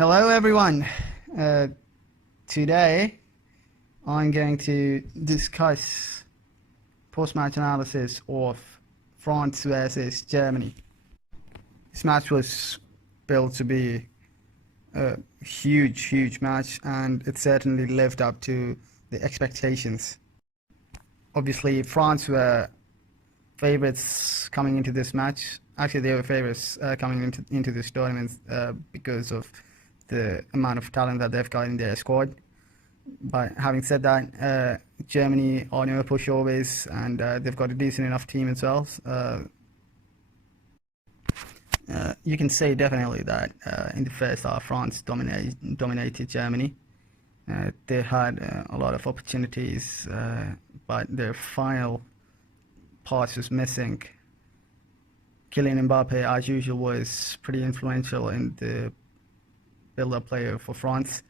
Hello everyone. Today I'm going to discuss post-match analysis of France versus Germany. This match was built to be a huge match, and it certainly lived up to the expectations. Obviously, France were favorites coming into this match. Actually, they were favorites coming into this tournament because of the amount of talent that they've got in their squad. But having said that, Germany are no pushovers, and they've got a decent enough team themselves. You can say definitely that in the first half, France dominated Germany. They had a lot of opportunities, but their final pass was missing. Kylian Mbappe, as usual, was pretty influential in the build-up player for France.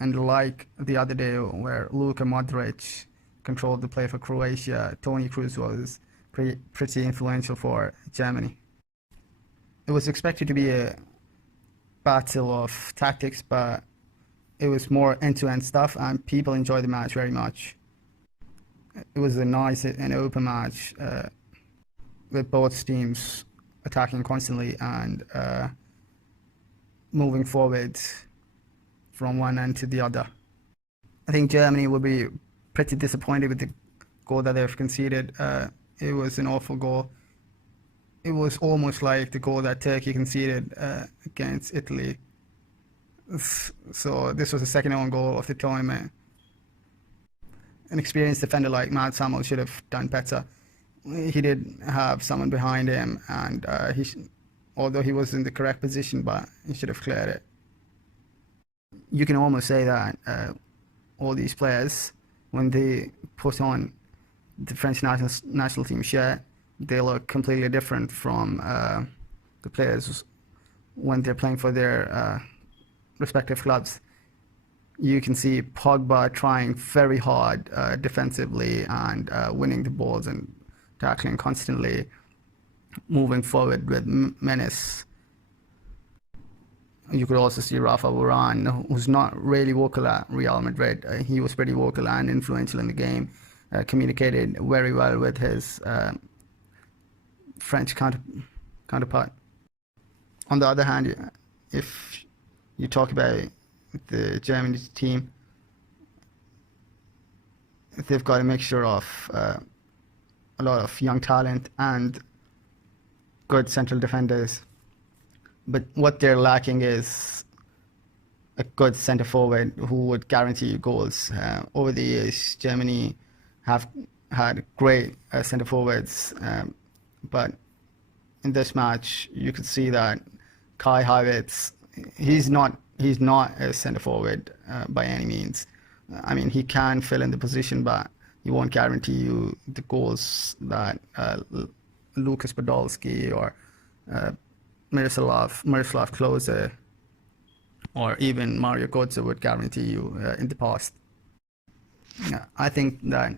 And like the other day where Luka Modric controlled the play for Croatia, Toni Kroos was pretty influential for Germany. It was expected to be a battle of tactics, but it was more end-to-end stuff, and people enjoyed the match very much. It was a nice and open match with both teams attacking constantly and moving forward from one end to the other. I think Germany will be pretty disappointed with the goal that they've conceded. It was an awful goal. It was almost like the goal that Turkey conceded against Italy. So this was the second own goal of the tournament. An experienced defender like Mats Hummels should have done better. He did have someone behind him, and although he was in the correct position, but he should have cleared it. You can almost say that all these players, when they put on the French national team shirt, they look completely different from the players when they're playing for their respective clubs. You can see Pogba trying very hard defensively and winning the balls and tackling constantly, moving forward with menace. You could also see Rafa Varane, who's not really vocal at Real Madrid. He was pretty vocal and influential in the game, communicated very well with his French counterpart. On the other hand, if you talk about the Germany team, they've got a mixture of a lot of young talent and good central defenders. But what they're lacking is a good centre forward who would guarantee you goals. Over the years, Germany have had great centre forwards, but in this match, you could see that Kai Havertz, he's not a centre forward by any means. I mean, he can fill in the position, but he won't guarantee you the goals that Lucas Podolski or Miroslav Klose or even Mario Götze would guarantee you in the past. I think that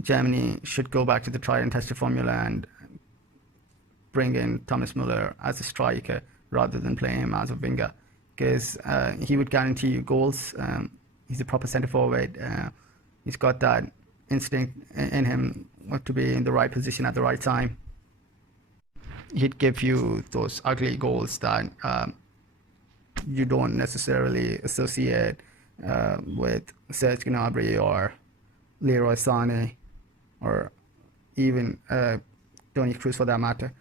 Germany should go back to the tried and tested formula and bring in Thomas Müller as a striker rather than playing him as a winger, because he would guarantee you goals. He's a proper centre forward. He's got that instinct in him to be in the right position at the right time. He'd give you those ugly goals that you don't necessarily associate with Serge Gnabry or Leroy Sané or even Toni Kroos for that matter.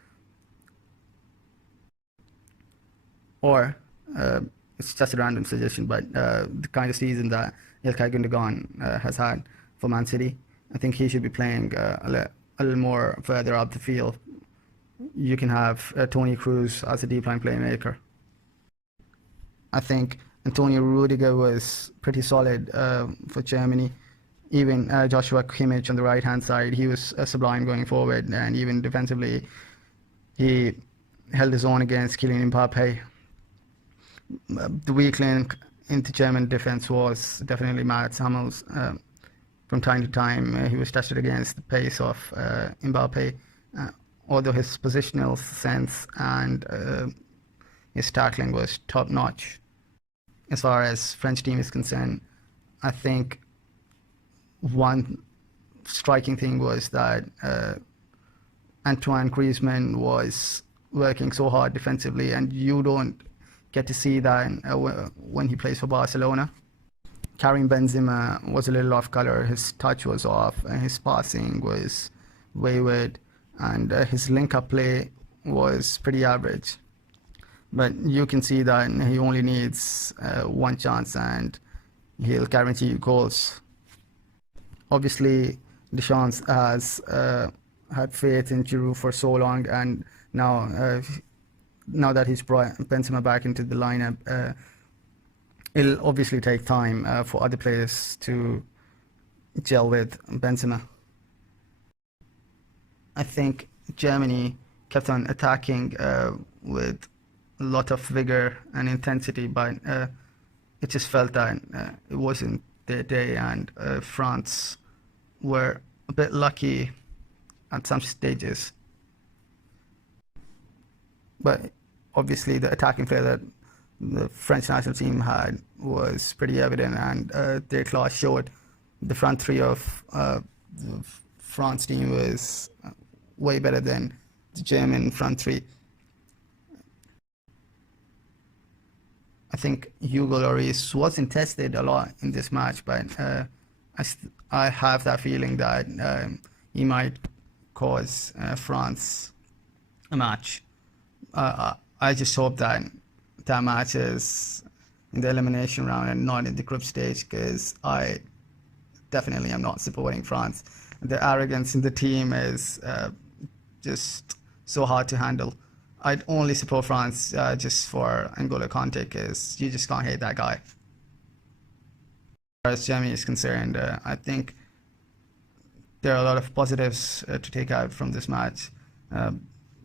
Or it's just a random suggestion, but the kind of season that Ilkay Gundogan has had for Man City, I think he should be playing a little more further up the field. You can have Toni Kroos as a deep line playmaker. I think Antonio Rudiger was pretty solid for Germany. Even Joshua Kimmich on the right hand side, he was sublime going forward, and even defensively he held his own against Kylian Mbappe. The weak link in the German defense was definitely Mats Hummels. From time to time he was tested against the pace of Mbappe, although his positional sense and his tackling was top notch. As far as French team is concerned, I think one striking thing was that Antoine Griezmann was working so hard defensively, and you don't get to see that when he plays for Barcelona. Karim Benzema was a little off color. His touch was off, and his passing was wayward, and his link-up play was pretty average. But you can see that he only needs one chance, and he'll guarantee you goals. Obviously, Deschamps has had faith in Giroud for so long, and now that he's brought Benzema back into the lineup, it'll obviously take time for other players to gel with Benzema. I think Germany kept on attacking with a lot of vigor and intensity, but it just felt that it wasn't their day, and France were a bit lucky at some stages. But obviously the attacking player that the French national team had was pretty evident, and their class showed. The front three of the France team was way better than the German front three. I think Hugo Lloris wasn't tested a lot in this match, but I have that feeling that he might cause France a match. I just hope that that match is in the elimination round and not in the group stage, because I definitely am not supporting France. The arrogance in the team is just so hard to handle. I'd only support France just for N'Golo Kante, because you just can't hate that guy. As far as Germany is concerned, I think there are a lot of positives to take out from this match.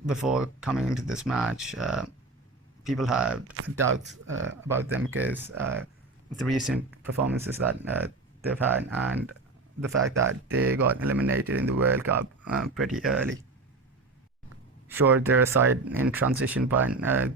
Before coming into this match, people had doubts about them because of the recent performances that they've had, and the fact that they got eliminated in the World Cup pretty early. Sure, they're a side in transition, but